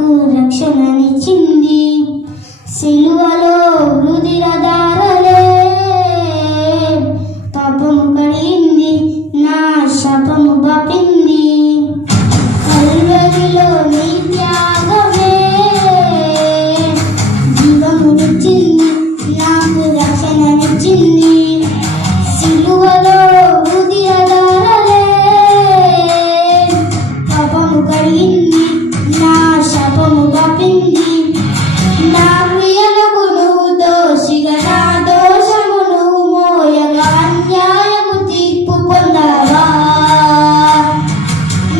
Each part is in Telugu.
నాకు రక్షణనిచ్చింది. సిలువలో రుధిరధారలే పాపము కడిగింది, నా శాపము బాపింది. కల్వరిలో నీ త్యాగమే జీవమునిచ్చింది, నాకు రక్షణనిచ్చింది. సిలువలో రుధిరధారలే పాపము కడిగింది, నా శాపము బాపింది. నా ప్రియలకు నువ్వు దోషిగా, నా దోషము నువ్వు మోయగా, అన్యాయము తీర్పు పొందవా.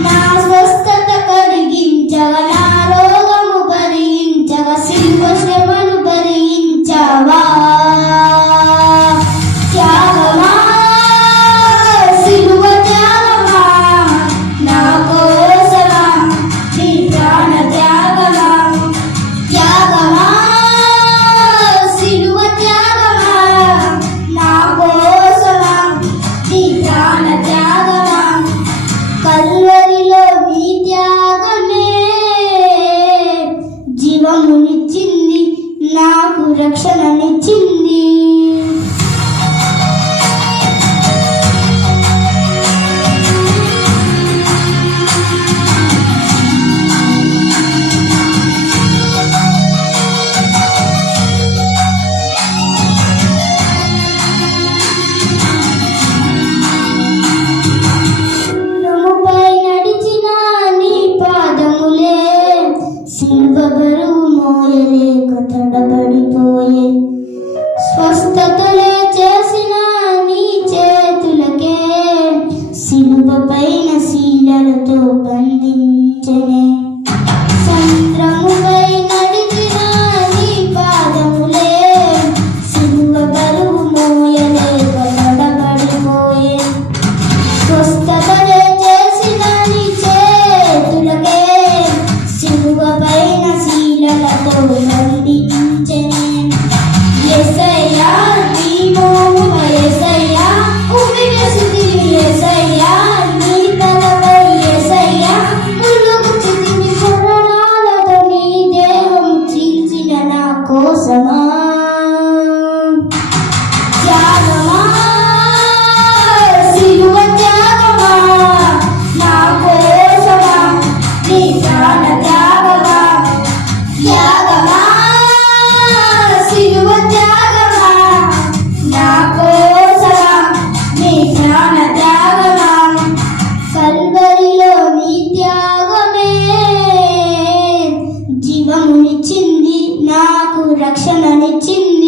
నా స్వస్థత కలిగించగా, నా రోగము భరించగా, శిలువ శ్రమను భరించవా. త్యాగమా, సిలువ త్యాగమా, నా కోసమా, నీ ప్రాణ త్యాగమా. త్యాగమా, సిలువ త్యాగమా, నా కోసమా, నీ ప్రాణ త్యాగమా. కల్వరిలో నీ త్యాగమే జీవమునిచ్చింది, నాకు రక్షణనిచ్చింది. రొమ్ముపై నడిచిన నీ పాదములే సిలువ బరువు మోయలేక తడబడిపోయే. స్వస్థతలే చేసిన నీ చేతులకే సిలువ పైన శీలలతో బంధించనే. సంద్రముపై నడిచిన నీ పాదములే సిలువ బరువు మోయలేక తడబడిపోయే. స్వస్థతలే చేసిన నీ చేతులకే సిలువ పైన శీలలతో బంధించెనే. యేసయ్యా నీ మోమున, యేసయ్యా ఉమ్మివేసితివి, యేసయ్యా నీ తలపై, యేసయ్యా ములుగుచితివి. కొరడాలతో నీ దేహము చీల్చిన నా కోసమా. త్యాగమా, సిలువ త్యాగమా, నా కోసమా, నీ ప్రాణ త్యాగమా. త్యాగమా, సిలువ త్యాగమా, నా కోసమా, నీ ప్రాణ త్యాగమా. కల్వరిలో నీ త్యాగమే జీవమునిచ్చింది, నాకు రక్షణనిచ్చింది.